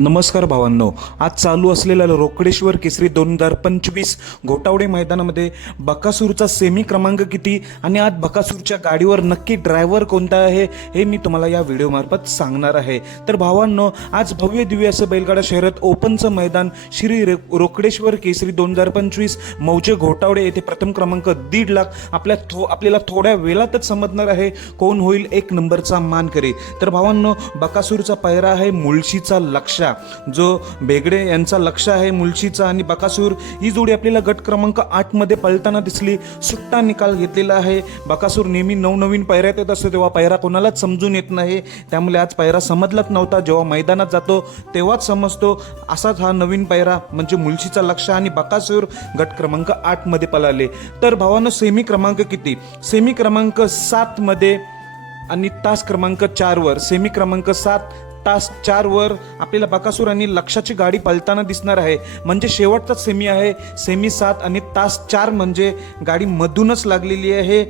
नमस्कार भावांनो आज चालू असलेल्या रोकडेश्वर केसरी दोन हजार पंचवीस घोटावडे मैदानामध्ये बकासूरचा सेमी क्रमांक किती आणि आज बकासूरच्या गाडीवर नक्की ड्रायव्हर कोणता आहे हे मी तुम्हाला या व्हिडिओमार्फत सांगणार आहे. तर भावांनो आज भव्य दिव्य असं बैलगाडा शहरात ओपनचं मैदान श्री रे- रोकडेश्वर केसरी दोन हजार पंचवीस मौजे घोटावडे येथे प्रथम क्रमांक दीड लाख आपल्या थो आपल्याला थोड्या वेळातच समजणार आहे कोण होईल एक नंबरचा मानकरी. तर भावांनो बकासूरचा पैरा आहे मुळशीचा लक्षा जो बेगडे यांचा लक्ष आहे मुलशीचा आणि बकासूर ही जोडी आपल्याला गट क्रमांक आठमध्ये पळताना दिसली. सुट्टा निकाल घेतलेला आहे. बकासूर नेहमी नवनवीन पैऱ्यात येत असतो तेव्हा पैरा कोणालाच समजून येत नाही. त्यामुळे आज पैरा समजलाच नव्हता. जेव्हा मैदानात जातो तेव्हाच समजतो. असाच हा नवीन पैरा म्हणजे मुलशीचा लक्ष आणि बकासूर गट क्रमांक आठमध्ये पळाले. तर भावानं सेमी क्रमांक किती? सेमी क्रमांक सात मध्ये आणि तास क्रमांक चारवर. सेमी क्रमांक सात तास चारवर आपल्याला बकासूर आणि लक्षाची गाडी पळताना दिसणार आहे. म्हणजे शेवटचा सेमी आहे. सेमी सात आणि तास चार म्हणजे गाडी मधूनच लागलेली आहे.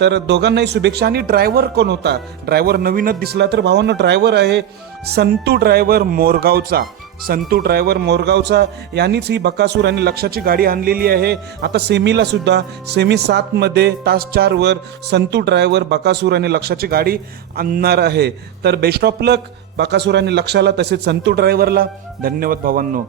तर दोघांनाही शुभेच्छा. आणि ड्रायव्हर कोण होता? ड्रायव्हर नवीनच दिसला तर भावानं ड्रायव्हर आहे संतू ड्रायव्हर मोरगावचा. संतू ड्रायव्हर मोरगावचा यांनीच ही बकासूर आणि लक्षाची गाडी आणलेली आहे. आता सेमीला सुद्धा सेमी सातमध्ये तास चारवर संतू ड्रायव्हर बकासूर आणि लक्षाची गाडी आणणार आहे. तर बेस्ट ऑफ लक बकासूर आणि लक्षाला तसेच संतू ड्रायव्हरला धन्यवाद भावांनो.